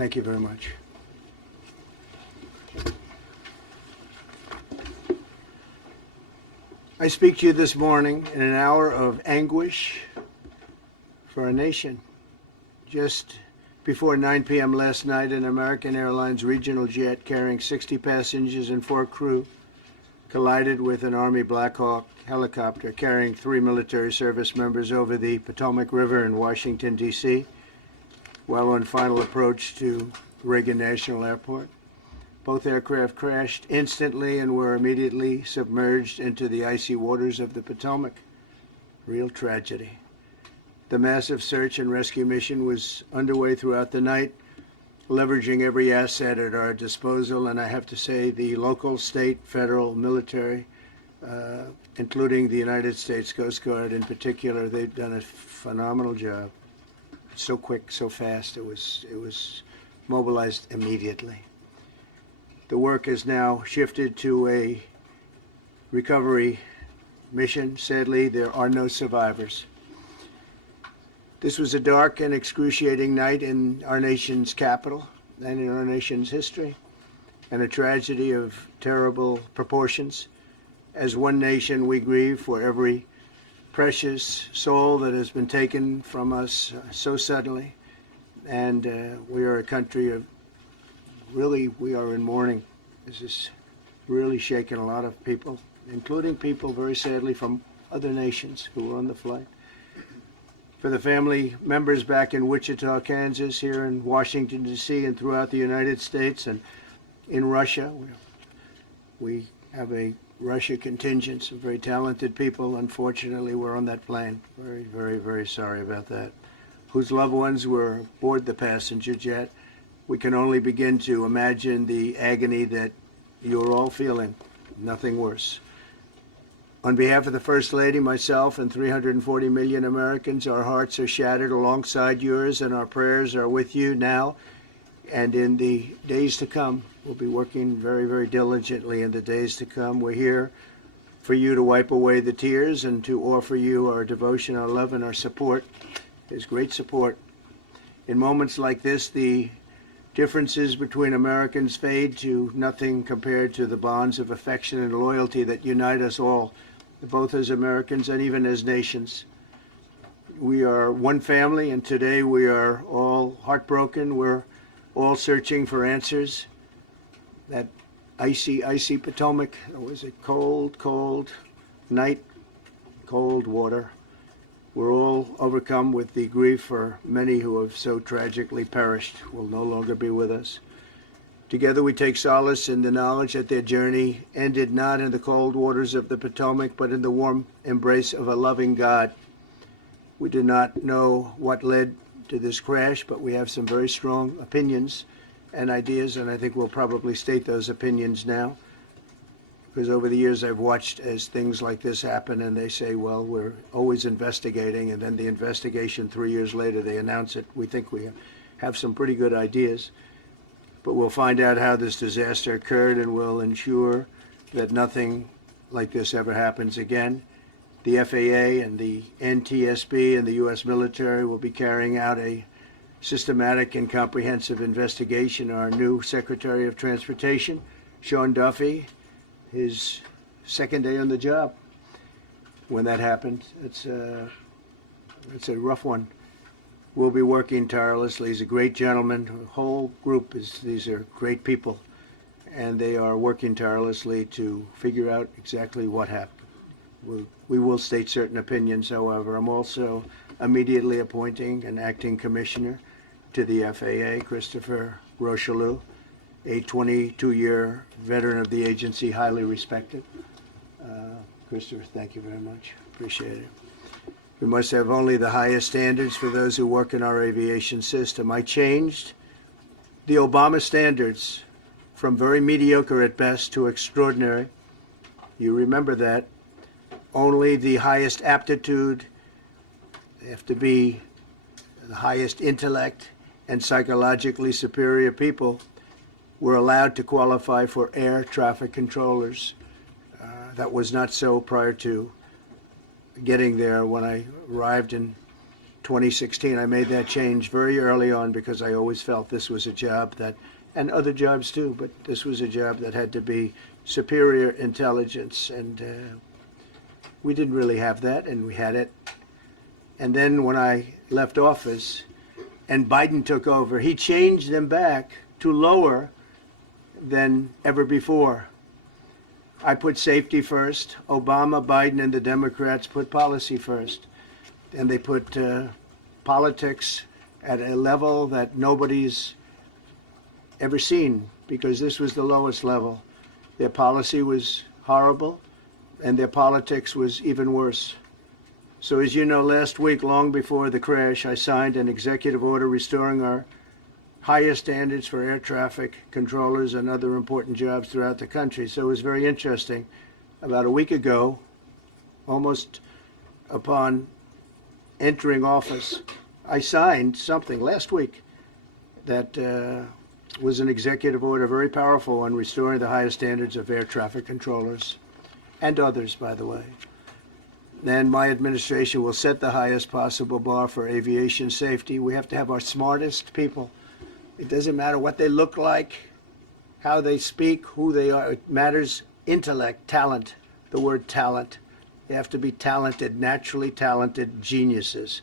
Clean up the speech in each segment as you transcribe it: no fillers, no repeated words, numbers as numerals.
Thank you very much. I speak to you this morning in an hour of anguish for our nation. Just before 9 p.m. last night, an American Airlines regional jet carrying 60 passengers and 4 crew collided with an Army Black Hawk helicopter carrying 3 military service members over the Potomac River in Washington, D.C., while on final approach to Reagan National Airport. Both aircraft crashed instantly and were immediately submerged into the icy waters of the Potomac. Real tragedy. The massive search and rescue mission was underway throughout the night, leveraging every asset at our disposal, and I have to say the local, state, federal, military, including the United States Coast Guard in particular, they've done a phenomenal job. So quick, so fast, it was mobilized immediately. The work has now shifted to a recovery mission. Sadly, there are no survivors. This was a dark and excruciating night in our nation's capital and in our nation's history, and a tragedy of terrible proportions. As one nation, we grieve for every precious soul that has been taken from us so suddenly, and we are a country of really, we are in mourning. This is really shaken a lot of people, including people, very sadly, from other nations who were on the flight. For the family members back in Wichita, Kansas, here in Washington, D.C., and throughout the United States and in Russia, we have a Russia contingent, some very talented people, unfortunately, were on that plane. Very, very, very sorry about that. Whose loved ones were aboard the passenger jet. We can only begin to imagine the agony that you're all feeling. Nothing worse. On behalf of the First Lady, myself, and 340 million Americans, our hearts are shattered alongside yours, and our prayers are with you now and in the days to come. We'll be working very, very diligently in the days to come. We're here for you to wipe away the tears and to offer you our devotion, our love, and our support. There's great support. In moments like this, the differences between Americans fade to nothing compared to the bonds of affection and loyalty that unite us all, both as Americans and even as nations. We are one family, and today we are all heartbroken. We're all searching for answers. That icy, icy Potomac, it was a cold, cold night, cold water. We're all overcome with the grief for many who have so tragically perished, will no longer be with us. Together we take solace in the knowledge that their journey ended not in the cold waters of the Potomac, but in the warm embrace of a loving God. We do not know what led to this crash, but we have some very strong opinions and ideas, and I think we'll probably state those opinions now. Because over the years I've watched as things like this happen, and they say, well, we're always investigating, and then the investigation 3 years later, they announce it. We think we have some pretty good ideas, but we'll find out how this disaster occurred, and we'll ensure that nothing like this ever happens again. The FAA and the NTSB and the U.S. military will be carrying out a systematic and comprehensive investigation. Our new Secretary of Transportation, Sean Duffy, his second day on the job when that happened. It's a rough one. We'll be working tirelessly. He's a great gentleman. The whole group these are great people, and they are working tirelessly to figure out exactly what happened. We will state certain opinions, however. I'm also immediately appointing an acting commissioner to the FAA, Christopher Rocheleau, a 22-year veteran of the agency, highly respected. Christopher, thank you very much. Appreciate it. We must have only the highest standards for those who work in our aviation system. I changed the Obama standards from very mediocre at best to extraordinary. You remember that. Only the highest aptitude, they have to be the highest intellect and psychologically superior people were allowed to qualify for air traffic controllers. That was not so prior to getting there. When I arrived in 2016. I made that change very early on because I always felt this was a job that, and other jobs too, but this was a job that had to be superior intelligence, and we didn't really have that, and we had it. And then when I left office and Biden took over, he changed them back to lower than ever before. I put safety first. Obama, Biden, and the Democrats put policy first. And they put politics at a level that nobody's ever seen, because this was the lowest level. Their policy was horrible, and their politics was even worse. So as you know, last week, long before the crash, I signed an executive order restoring our highest standards for air traffic controllers and other important jobs throughout the country. So it was very interesting. About a week ago, almost upon entering office, I signed something last week that was an executive order, very powerful, on restoring the highest standards of air traffic controllers and others, by the way. Then my administration will set the highest possible bar for aviation safety. We have to have our smartest people. It doesn't matter what they look like, how they speak, who they are. It matters intellect, talent, the word talent. They have to be talented, naturally talented geniuses.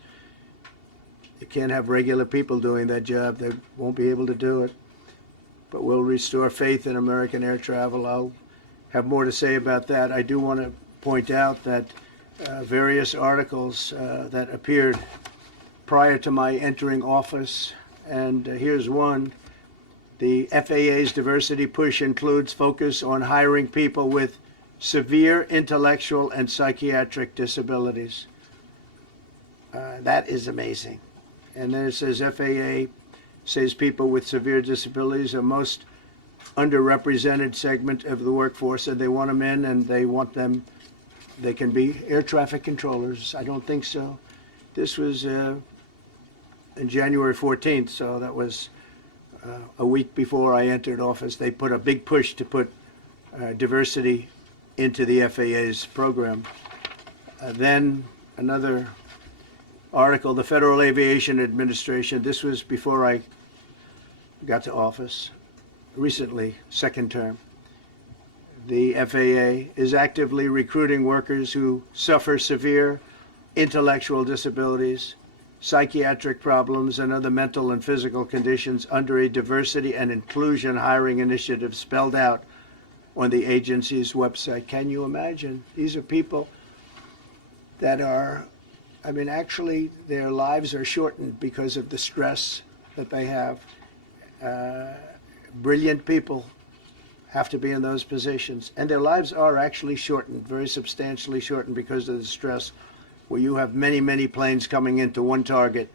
You can't have regular people doing that job. They won't be able to do it. But we'll restore faith in American air travel. I'll have more to say about that. I do want to point out that various articles that appeared prior to my entering office, and here's one. The FAA's diversity push includes focus on hiring people with severe intellectual and psychiatric disabilities. That is amazing. And then it says FAA says people with severe disabilities are most underrepresented segment of the workforce, and they want them in, and they want them, they can be air traffic controllers. I don't think so. This was in January 14th, so that was a week before I entered office. They put a big push to put diversity into the FAA's program. Then another article, the Federal Aviation Administration. This was before I got to office, recently, second term. The FAA is actively recruiting workers who suffer severe intellectual disabilities, psychiatric problems, and other mental and physical conditions under a diversity and inclusion hiring initiative spelled out on the agency's website. Can you imagine? These are people that are, I mean, actually their lives are shortened because of the stress that they have. Brilliant people have to be in those positions, and their lives are actually shortened, very substantially shortened, because of the stress, where you have many, many planes coming into one target,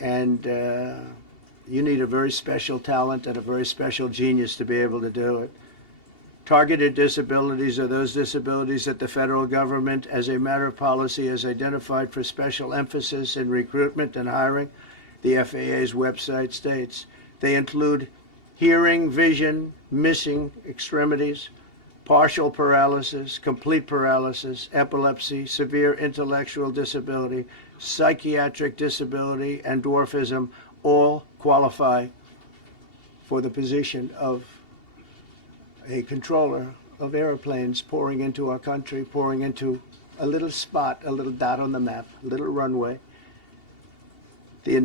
and you need a very special talent and a very special genius to be able to do it. Targeted disabilities are those disabilities that the federal government, as a matter of policy, has identified for special emphasis in recruitment and hiring. The FAA's website states they include hearing, vision, missing extremities, partial paralysis, complete paralysis, epilepsy, severe intellectual disability, psychiatric disability, and dwarfism all qualify for the position of a controller of airplanes pouring into our country, pouring into a little spot, a little dot on the map, a little runway. The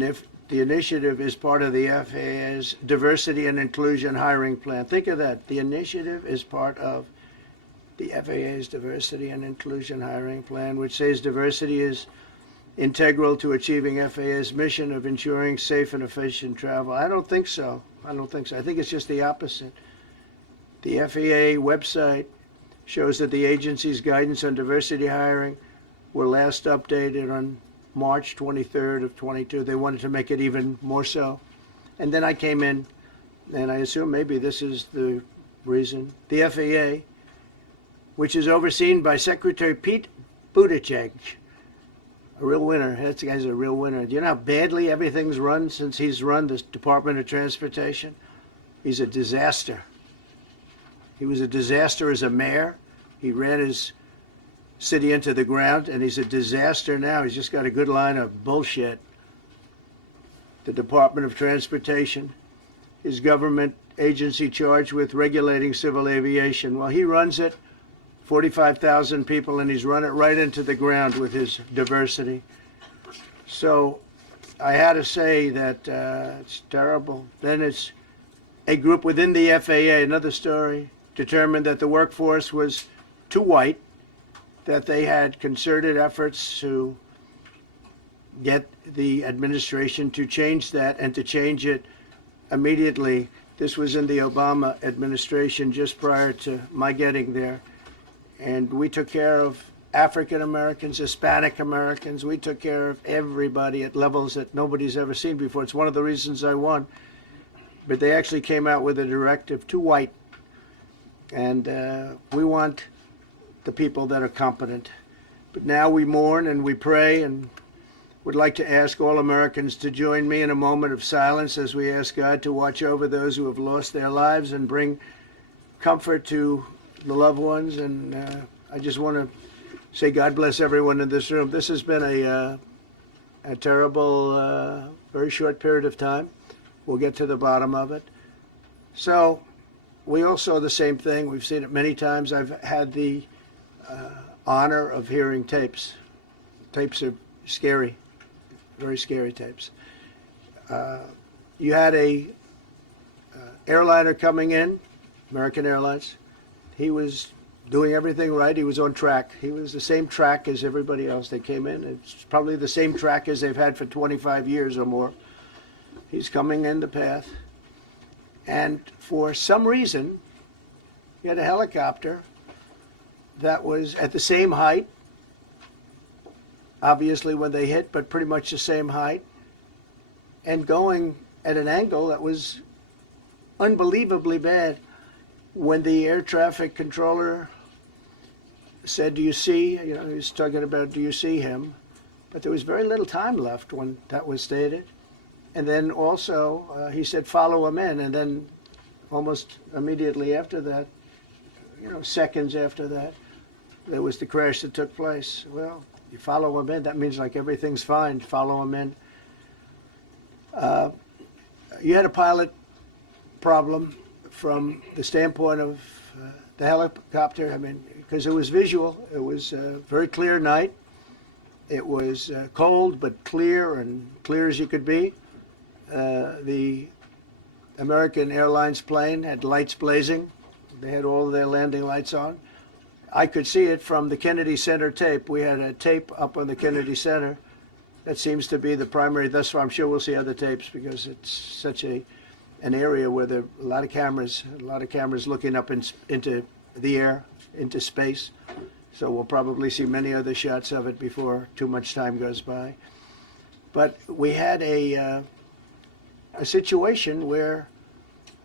initiative is part of the FAA's diversity and inclusion hiring plan. Think of that. The initiative is part of the FAA's diversity and inclusion hiring plan, which says diversity is integral to achieving FAA's mission of ensuring safe and efficient travel. I don't think so. I think it's just the opposite. The FAA website shows that the agency's guidance on diversity hiring were last updated on March 23rd of 22. They wanted to make it even more so. And then I came in, and I assume maybe this is the reason. The FAA, which is overseen by Secretary Pete Buttigieg, a real winner. That guy's a real winner. Do you know how badly everything's run since he's run the Department of Transportation? He's a disaster. He was a disaster as a mayor. He ran his city into the ground, and he's a disaster now. He's just got a good line of bullshit. The Department of Transportation, his government agency charged with regulating civil aviation. Well, he runs it, 45,000 people, and he's run it right into the ground with his diversity. So I had to say that it's terrible. Then it's a group within the FAA, another story, determined that the workforce was too white, that they had concerted efforts to get the administration to change that and to change it immediately. This was in the Obama administration just prior to my getting there. And we took care of African Americans, Hispanic Americans. We took care of everybody at levels that nobody's ever seen before. It's one of the reasons I won. But they actually came out with a directive, too white. And we want the people that are competent. But now we mourn and we pray, and would like to ask all Americans to join me in a moment of silence as we ask God to watch over those who have lost their lives and bring comfort to the loved ones. And I just want to say God bless everyone in this room. This has been a terrible, very short period of time. We'll get to the bottom of it. So we all saw the same thing. We've seen it many times. I've had the honor of hearing tapes. Tapes are scary, very scary tapes. You had a airliner coming in, American Airlines. He was doing everything right. He was on track. He was the same track as everybody else. They came in. It's probably the same track as they've had for 25 years or more. He's coming in the path. And for some reason, he had a helicopter that was at the same height, obviously when they hit, but pretty much the same height, and going at an angle that was unbelievably bad. When the air traffic controller said, "Do you see?" He was talking about, "Do you see him?" But there was very little time left when that was stated. And then also he said, "Follow him in." And then almost immediately after that, seconds after that, there was the crash that took place. Well, you follow him in, that means like everything's fine. Follow him in. You had a pilot problem from the standpoint of the helicopter. I mean, because it was visual. It was a very clear night. It was cold but clear, and clear as you could be. The American Airlines plane had lights blazing. They had all of their landing lights on. I could see it from the Kennedy Center tape. We had a tape up on the Kennedy Center. That seems to be the primary. Thus far, I'm sure we'll see other tapes because it's such an area where there are a lot of cameras looking up into the air, into space. So we'll probably see many other shots of it before too much time goes by. But we had a situation where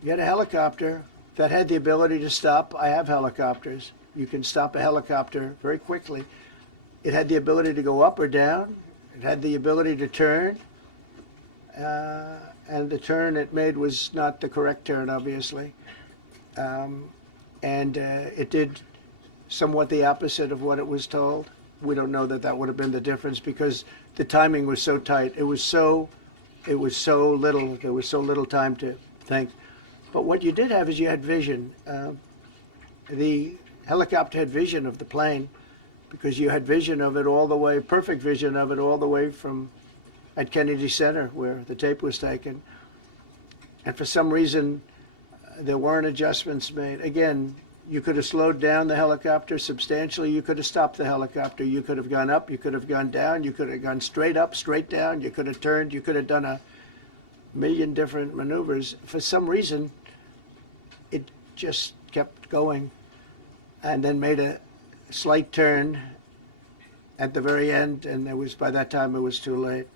you had a helicopter that had the ability to stop. I have helicopters. You can stop a helicopter very quickly. It had the ability to go up or down. It had the ability to turn. And the turn it made was not the correct turn, obviously. It did somewhat the opposite of what it was told. We don't know that that would have been the difference because the timing was so tight. It was so little. There was so little time to think. But what you did have is you had vision. The helicopter had vision of the plane because you had vision of it all the way, perfect vision of it all the way from at Kennedy Center where the tape was taken. And for some reason, there weren't adjustments made. Again, you could have slowed down the helicopter substantially. You could have stopped the helicopter. You could have gone up. You could have gone down. You could have gone straight up, straight down. You could have turned. You could have done a million different maneuvers. For some reason, it just kept going and then made a slight turn at the very end, and by that time it was too late.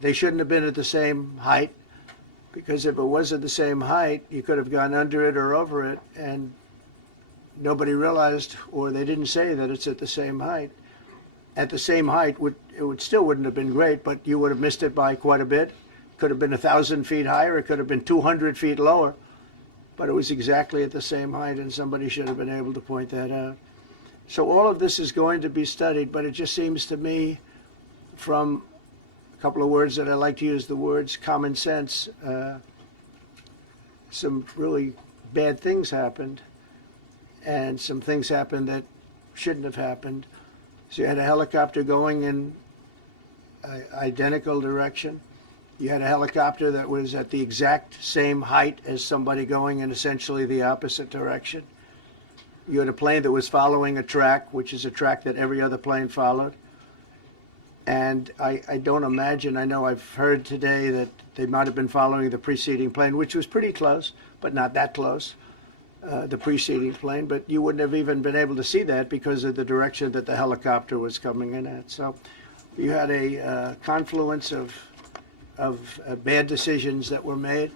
They shouldn't have been at the same height, because if it was at the same height, you could have gone under it or over it, and nobody realized, or they didn't say that it's at the same height. At the same height, it still wouldn't have been great, but you would have missed it by quite a bit. It could have been 1,000 feet higher. It could have been 200 feet lower. But it was exactly at the same height, and somebody should have been able to point that out. So all of this is going to be studied, but it just seems to me, from a couple of words that I like to use, the words common sense, some really bad things happened, and some things happened that shouldn't have happened. So you had a helicopter going in an identical direction. You had a helicopter that was at the exact same height as somebody going in essentially the opposite direction. You had a plane that was following a track, which is a track that every other plane followed. And I don't imagine, I know I've heard today that they might have been following the preceding plane, which was pretty close, but not that close, the preceding plane. But you wouldn't have even been able to see that because of the direction that the helicopter was coming in at. So you had a confluence of bad decisions that were made,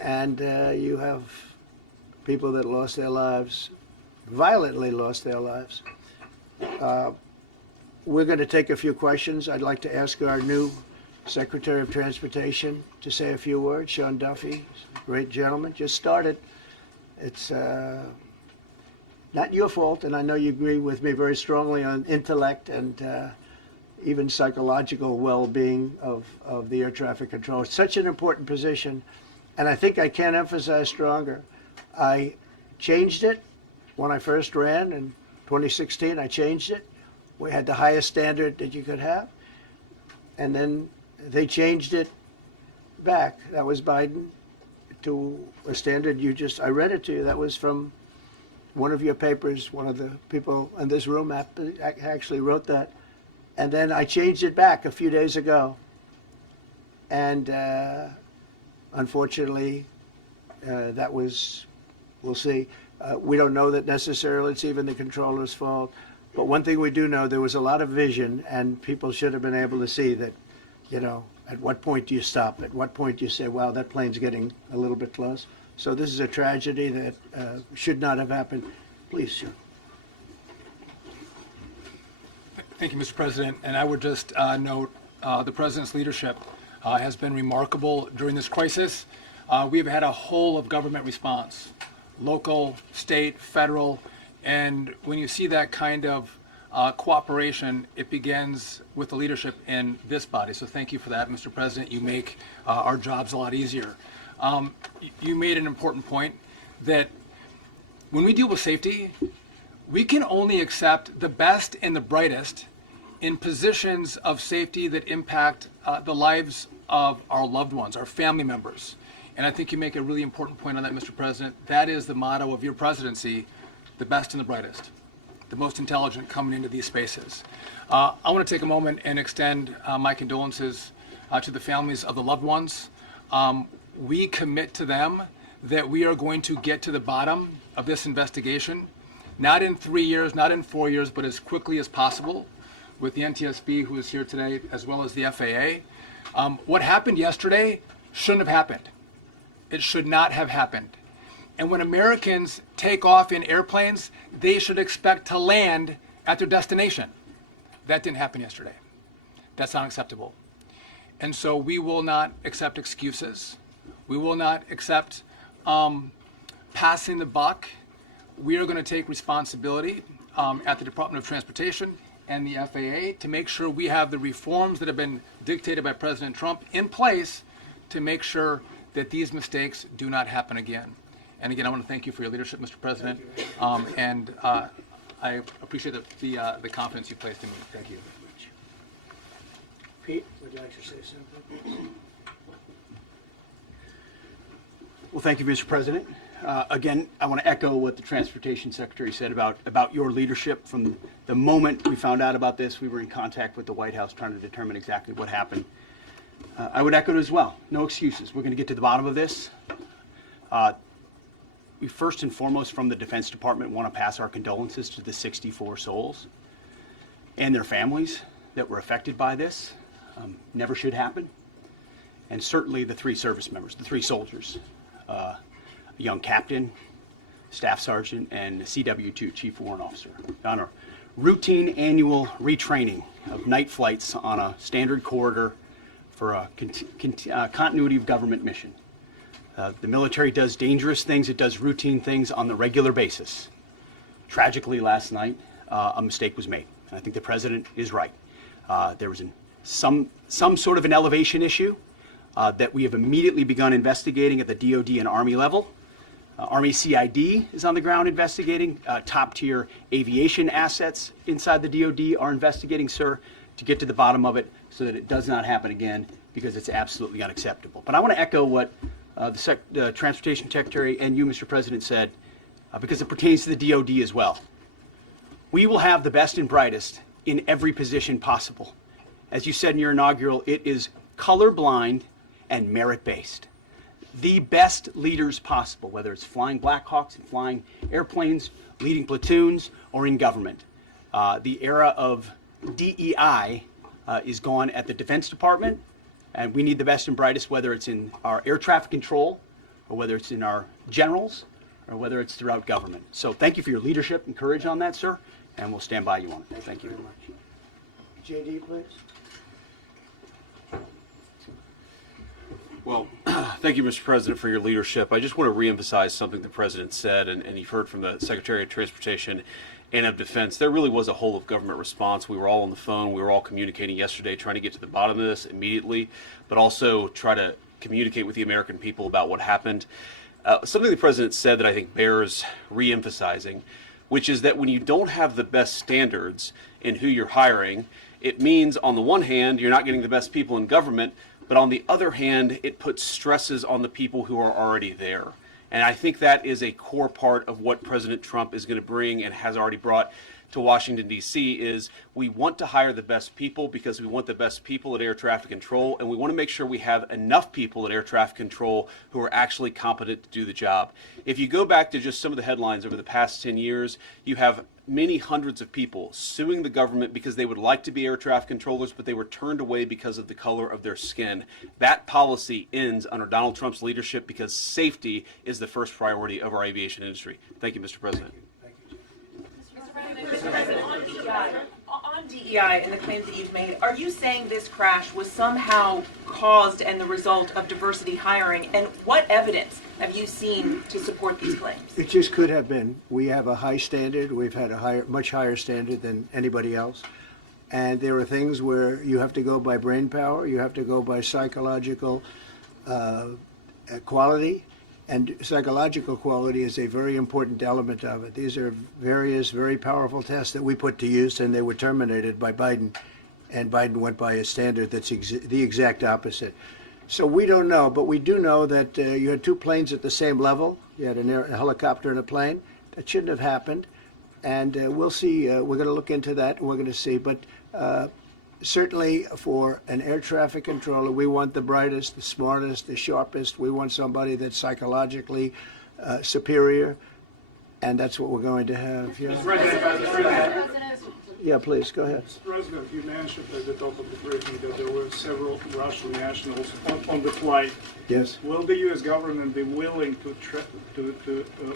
and you have people that lost their lives, violently lost their lives. We're going to take a few questions. I'd like to ask our new Secretary of Transportation to say a few words. Sean Duffy, great gentleman, just started. It's not your fault, and I know you agree with me very strongly on intellect and even psychological well-being of the air traffic control. It's such an important position, and I think I can't emphasize stronger. I changed it when I first ran in 2016. I changed it. We had the highest standard that you could have, and then they changed it back. That was Biden, to a standard I read it to you. That was from one of your papers. One of the people in this room actually wrote that. And then I changed it back a few days ago. And unfortunately, that was, we'll see. We don't know that necessarily it's even the controller's fault. But one thing we do know, there was a lot of vision, and people should have been able to see that, at what point do you stop? At what point do you say, wow, that plane's getting a little bit close? So this is a tragedy that should not have happened. Please, sir. Thank you, Mr. President. And I would just note the President's leadership has been remarkable during this crisis. We've had a whole of government response, local, state, federal, and when you see that kind of cooperation, it begins with the leadership in this body. So thank you for that, Mr. President. You make our jobs a lot easier. You made an important point that when we deal with safety, we can only accept the best and the brightest in positions of safety that impact the lives of our loved ones, our family members. And I think you make a really important point on that, Mr. President. That is the motto of your presidency: the best and the brightest, the most intelligent coming into these spaces. I want to take a moment and extend my condolences to the families of the loved ones. We commit to them that we are going to get to the bottom of this investigation, not in 3 years, not in 4 years, but as quickly as possible, with the NTSB, who is here today, as well as the FAA. What happened yesterday shouldn't have happened. It should not have happened. And when Americans take off in airplanes, they should expect to land at their destination. That didn't happen yesterday. That's not acceptable. And so we will not accept excuses. We will not accept passing the buck. We are going to take responsibility at the Department of Transportation and the FAA to make sure we have the reforms that have been dictated by President Trump in place to make sure that these mistakes do not happen again. And again, I want to thank you for your leadership, Mr. President, and I appreciate the confidence you placed in me. Thank you. Pete, would you like to say something? Well, thank you, Mr. President. Again, I want to echo what the Transportation Secretary said about your leadership. From the moment we found out about this, we were in contact with the White House trying to determine exactly what happened. I would echo it as well. No excuses. We're going to get to the bottom of this. We first and foremost, from the Defense Department, want to pass our condolences to the 64 souls and their families that were affected by this. Never should happen. And certainly the 3 service members, the 3 soldiers, a young captain, staff sergeant, and a CW2, Chief Warrant Officer, on a routine annual retraining of night flights on a standard corridor for a continuity of government mission. The military does dangerous things. It does routine things on the regular basis. Tragically, last night, a mistake was made. And I think the president is right. There was some sort of an elevation issue that we have immediately begun investigating at the DoD and Army level. Army CID is on the ground investigating. Top-tier aviation assets inside the DoD are investigating, sir, to get to the bottom of it so that it does not happen again, because it's absolutely unacceptable. But I want to echo what the Transportation Secretary and you, Mr. President, said, because it pertains to the DoD as well. We will have the best and brightest in every position possible. As you said in your inaugural, it is colorblind and merit-based. The best leaders possible, whether it's flying Black Hawks and flying airplanes, leading platoons, or in government. The era of DEI is gone at the Defense Department, and we need the best and brightest, whether it's in our air traffic control, or whether it's in our generals, or whether it's throughout government. So thank you for your leadership and courage on that, sir, and we'll stand by you on it. Thank you very much. JD, please. Well, thank you, Mr. President, for your leadership. I just want to reemphasize something the President said, and you've heard from the Secretary of Transportation and of Defense. There really was a whole of government response. We were all on the phone. We were all communicating yesterday, trying to get to the bottom of this immediately, but also try to communicate with the American people about what happened. Something the President said that I think bears reemphasizing, which is that when you don't have the best standards in who you're hiring, it means, on the one hand, you're not getting the best people in government, but on the other hand, it puts stresses on the people who are already there. And I think that is a core part of what President Trump is going to bring and has already brought to Washington, D.C., is we want to hire the best people because we want the best people at air traffic control, and we want to make sure we have enough people at air traffic control who are actually competent to do the job. If you go back to just some of the headlines over the past 10 years, you have many hundreds of people suing the government because they would like to be air traffic controllers, but they were turned away because of the color of their skin. That policy ends under Donald Trump's leadership because safety is the first priority of our aviation industry. Thank you, Mr. President. Mr. President, on DEI and the claims that you've made, are you saying this crash was somehow caused and the result of diversity hiring? And what evidence have you seen to support these claims? It just could have been. We have a high standard. We've had a much higher standard than anybody else. And there are things where you have to go by brain power, you have to go by psychological quality, and psychological quality is a very important element of it. These are various very powerful tests that we put to use, and they were terminated by Biden, and Biden went by a standard that's the exact opposite. So we don't know, but we do know that you had two planes at the same level. You had a helicopter and a plane. That shouldn't have happened, and we'll see. We're going to look into that, and we're going to see. But certainly for an air traffic controller, we want the brightest, the smartest, the sharpest. We want somebody that's psychologically superior, and that's what we're going to have. Yeah. Yeah, please, go ahead. Mr. President, you mentioned at the top of the briefing that there were several Russian nationals on the flight. Yes. Will the U.S. government be willing to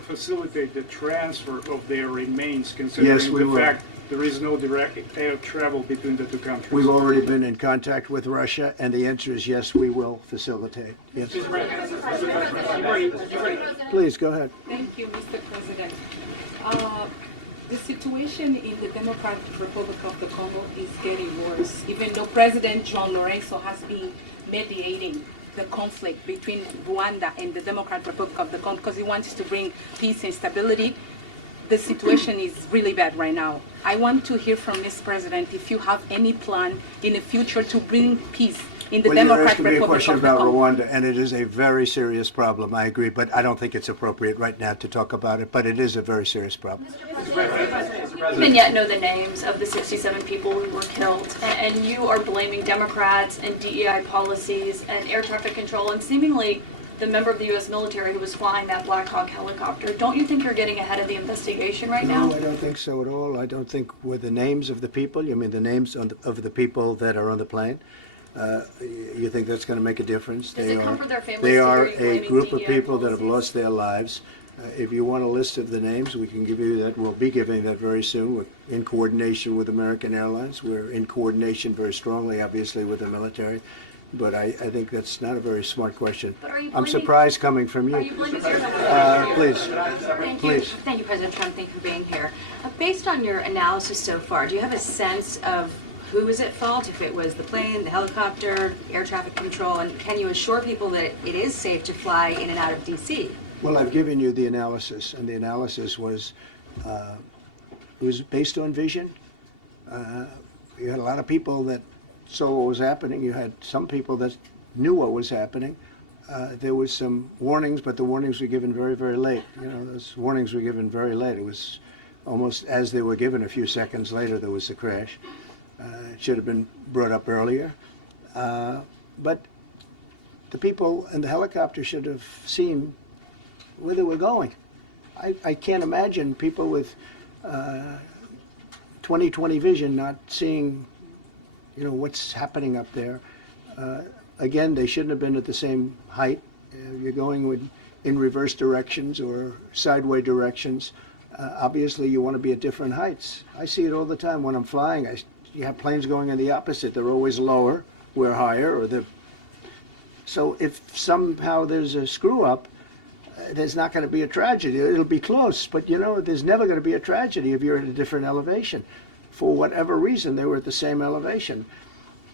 facilitate the transfer of their remains, considering Yes, we the will. fact there is no direct air travel between the two countries? We've already been in contact with Russia, and the answer is yes, we will facilitate. Yes. Please, go ahead. Thank you, Mr. President. The situation in the Democratic Republic of the Congo is getting worse, even though President John Lorenzo has been mediating the conflict between Rwanda and the Democratic Republic of the Congo because he wants to bring peace and stability. The situation is really bad right now. I want to hear from Ms. President if you have any plan in the future to bring peace in the Well, you're Democratic asking me a Republic question of the about Congo. Rwanda, and it is a very serious problem. I agree, but I don't think it's appropriate right now to talk about it. But it is a very serious problem. We don't yet know the names of the 67 people who were killed, and you are blaming Democrats and DEI policies and air traffic control and seemingly the member of the U.S. military who was flying that Black Hawk helicopter. Don't you think you're getting ahead of the investigation right now? No, I don't think so at all. I don't think with the names of the people, you mean the names of the people that are on the plane? You think that's going to make a difference? Does it come from their families They too, or are are you a blaming group of DEI people that have policies? lost their lives. If you want a list of the names, we can give you that. We'll be giving that very soon. We're in coordination with American Airlines. We're in coordination very strongly, obviously, with the military. but I think that's not a very smart question. But are you I'm blaming- surprised coming from Are you. you blaming your Please, Thank you. please. Thank you, President Trump. Thank you for being here. Based on your analysis so far, do you have a sense of who is at fault? If it was the plane, the helicopter, air traffic control, and can you assure people that it is safe to fly in and out of D.C.? Well, I've given you the analysis, and the analysis was, it was based on vision. You had a lot of people that saw what was happening. You had some people that knew what was happening. There was some warnings, but the warnings were given very, very late. You know, those warnings were given very late. It was almost as they were given. A few seconds later, there was the crash. It should have been brought up earlier. But the people in the helicopter should have seen where they were going. I can't imagine people with 20/20 vision not seeing, you know, what's happening up there. Again, they shouldn't have been at the same height. You're going in reverse directions or sideway directions. Obviously, you want to be at different heights. I see it all the time when I'm flying. You have planes going in the opposite. They're always lower. We're higher. So if somehow there's a screw up, there's not going to be a tragedy. It'll be close, but you know, there's never going to be a tragedy if you're at a different elevation. For whatever reason, they were at the same elevation.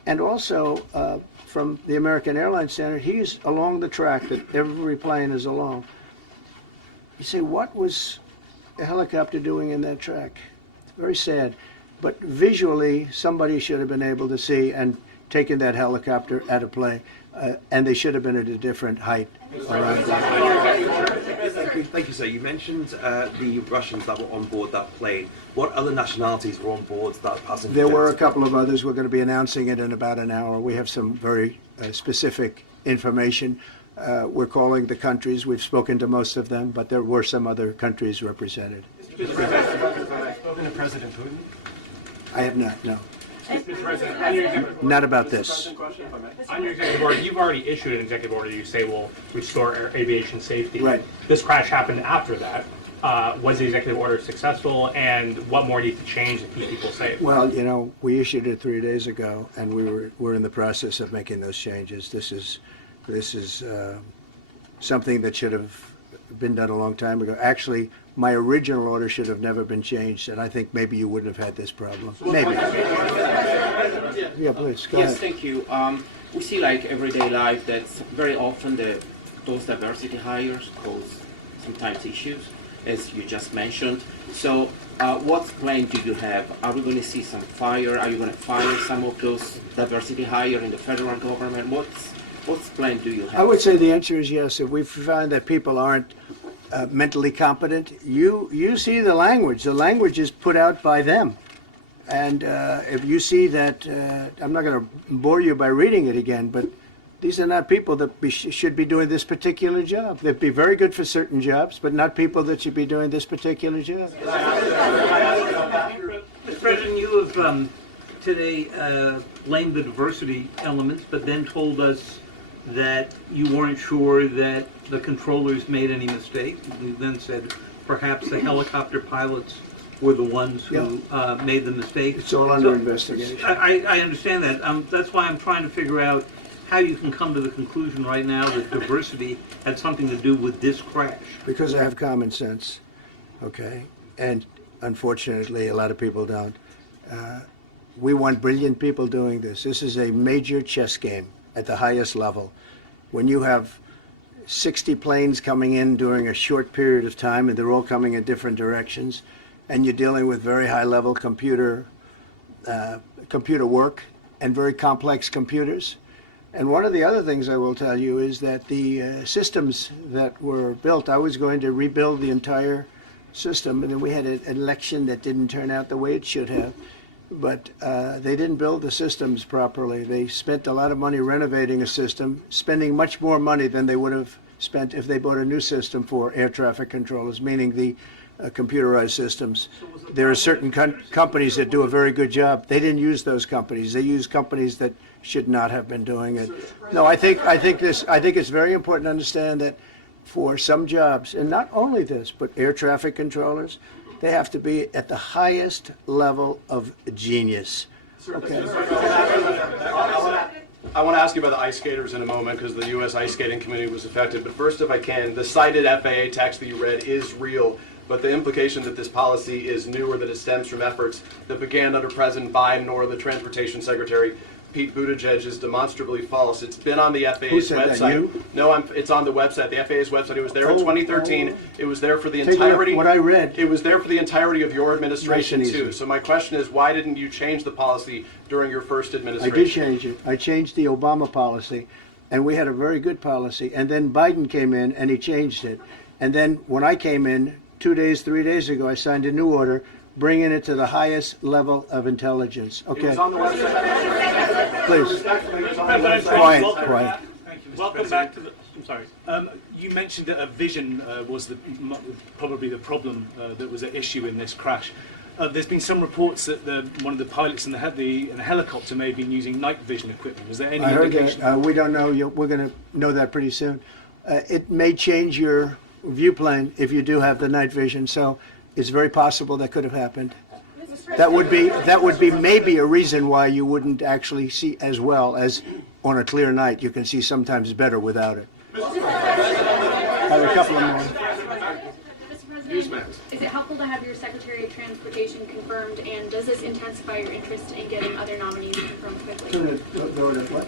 And also, from the American Airlines standard, he's along the track that every plane is along. You say, what was a helicopter doing in that track? It's very sad. But visually, somebody should have been able to see and taken that helicopter out of play, and they should have been at a different height around that. Thank you, sir. You mentioned the Russians that were on board that plane. What other nationalities were on board that passenger There jet? were a couple of others. We're going to be announcing it in about an hour. We have some very specific information. We're calling the countries. We've spoken to most of them, but there were some other countries represented. Mr. President, spoken to President Putin? I have not, no. Mr. President, on your executive Not about this. on your executive order, you've already issued an executive order you say will restore aviation safety. Right. This crash happened after that. Was the executive order successful, and what more needs to change to keep people safe? Well, you know, we issued it 3 days ago, and we're in the process of making those changes. This is something that should have been done a long time ago. Actually, my original order should have never been changed, and I think maybe you wouldn't have had this problem. Maybe. Yeah, please, go Yes, ahead. thank you. We see like everyday life that very often those diversity hires cause sometimes issues, as you just mentioned. So what plan do you have? Are we going to see some fire? Are you going to fire some of those diversity hire in the federal government? What plan do you have? I would say the answer is yes. If we find that people aren't mentally competent, you see the language. The language is put out by them. And if you see that, I'm not going to bore you by reading it again, but these are not people that should be doing this particular job. They'd be very good for certain jobs, but not people that should be doing this particular job. Mr. President, you have today blamed the diversity elements, but then told us that you weren't sure that the controllers made any mistake. You then said perhaps the helicopter pilots were the ones who made the mistake. It's all under investigation. I understand that. That's why I'm trying to figure out how you can come to the conclusion right now that diversity had something to do with this crash. Because I have common sense, okay? And unfortunately, a lot of people don't. We want brilliant people doing this. This is a major chess game at the highest level. When you have 60 planes coming in during a short period of time, and they're all coming in different directions, and you're dealing with very high-level computer work and very complex computers. And one of the other things I will tell you is that the systems that were built, I was going to rebuild the entire system, and then we had an election that didn't turn out the way it should have. But they didn't build the systems properly. They spent a lot of money renovating a system, spending much more money than they would have spent if they bought a new system for air traffic controllers, meaning the computerized systems. There are certain companies that do a very good job. They didn't use those companies. They used companies that should not have been doing it. No, I think it's very important to understand that for some jobs, and not only this, but air traffic controllers, they have to be at the highest level of genius. Okay. I want to ask you about the ice skaters in a moment because the U.S. ice skating community was affected. But first, if I can, the cited FAA text that you read is real, but the implication that this policy is new or that it stems from efforts that began under President Biden or the Transportation Secretary Pete Buttigieg is demonstrably false. It's been on the FAA's said website. that, you? No, it's on the website, the FAA's website. It was there in 2013. It was there for the Take a look. entirety. What I read. It was there for the entirety of your administration Nice and too. easy. So my question is, why didn't you change the policy during your first I administration? did change it. I changed the Obama policy, and we had a very good policy. And then Biden came in, and he changed it. And then when I came in 3 days ago, I signed a new order, bringing it to the highest level of intelligence. It Okay, was on the website. please. President, Quiet, welcome quiet. back. Welcome back to the. I'm sorry. You mentioned that a vision was probably the problem that was at issue in this crash. There's been some reports that one of the pilots in the helicopter may have been using night vision equipment. Was there any I heard indication? that. We don't know. We're going to know that pretty soon. It may change your viewplane if you do have the night vision. So it's very possible that could have happened. That would be maybe a reason why you wouldn't actually see as well as on a clear night. You can see sometimes better without it. I have a couple of more. Mr. President, is it helpful to have your Secretary of Transportation confirmed, and does this intensify your interest in getting other nominees confirmed quickly? What?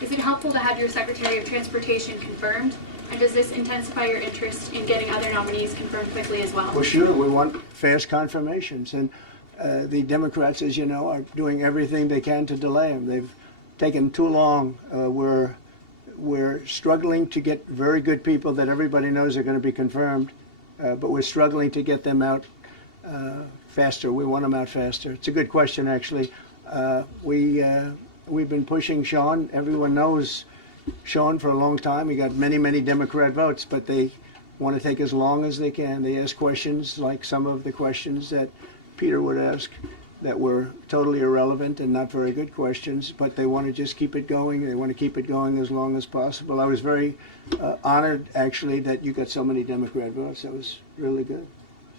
Is it helpful to have your Secretary of Transportation confirmed, and does this intensify your interest in getting other nominees confirmed quickly as well? Well, sure. We want fast confirmations, and the Democrats, as you know, are doing everything they can to delay them. They've taken too long. We're struggling to get very good people that everybody knows are going to be confirmed, but we're struggling to get them out faster. We want them out faster. It's a good question, actually. We've been pushing Sean. Everyone knows Sean for a long time. He got many, many Democrat votes, but they want to take as long as they can. They ask questions like some of the questions that Peter would ask that were totally irrelevant and not very good questions, but they want to just keep it going. They want to keep it going as long as possible. I was very honored, actually, that you got so many Democrat votes. That was really good.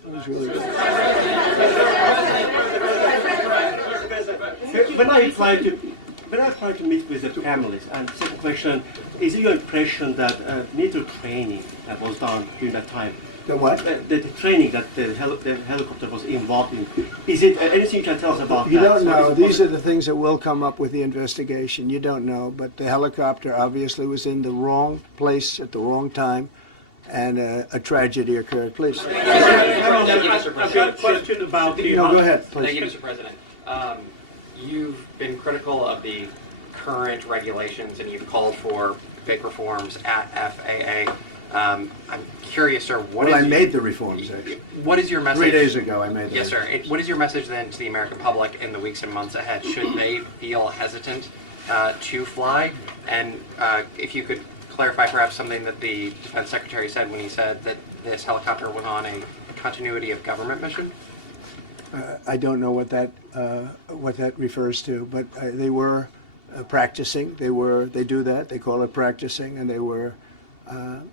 That was really good. When I try to meet with the families, and second question, is it your impression that military training that was done during that time? The what? The training that the helicopter was involved in. Is it anything you can tell us about You that? don't know. These are the things that will come up with the investigation. You don't know. But the helicopter obviously was in the wrong place at the wrong time, and a tragedy occurred. Please. I've got a question about the. No, go ahead, please. Thank you, Mr. President. You've been critical of the current regulations, and you've called for big reforms at FAA. I'm curious, sir, I made the reforms, actually. What is your message? 3 days ago, I made them. Yes, sir. What is your message then to the American public in the weeks and months ahead? Should they feel hesitant to fly? And if you could clarify perhaps something that the Defense Secretary said when he said that this helicopter was on a continuity of government mission? I don't know what that refers to, but they were practicing. They do that. They call it practicing, and they were.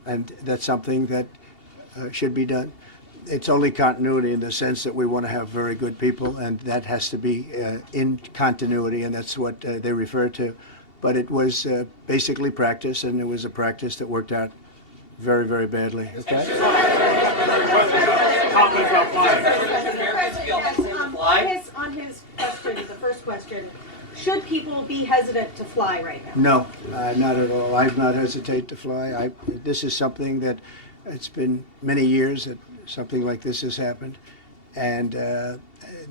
And that's something that should be done. It's only continuity in the sense that we want to have very good people, and that has to be in continuity, and that's what they refer to. But it was basically practice, and it was a practice that worked out very, very badly. Okay? On his question, the first question, should people be hesitant to fly right now? No, not at all. I have not hesitated to fly. This is something that it's been many years that something like this has happened, and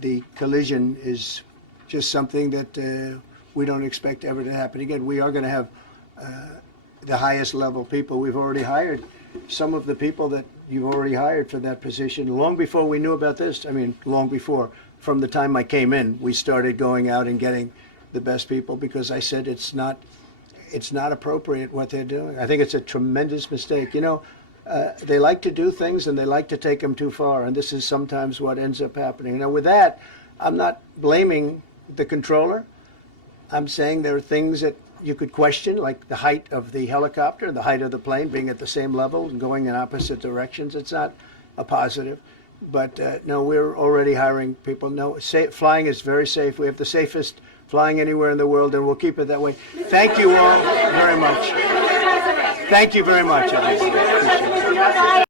the collision is just something that we don't expect ever to happen again. We are going to have the highest level people. We've already hired some of the people that you've already hired for that position long before we knew about this. I mean, long before. From the time I came in, we started going out and getting the best people because I said it's not appropriate what they're doing. I think it's a tremendous mistake. You know, they like to do things and they like to take them too far, and this is sometimes what ends up happening. Now, with that, I'm not blaming the controller. I'm saying there are things that you could question, like the height of the helicopter, the height of the plane being at the same level and going in opposite directions. It's not a positive. But no, we're already hiring people. No, flying is very safe. We have the safest flying anywhere in the world, and we'll keep it that way. Thank you all very much. Thank you very much, everybody. Appreciate it.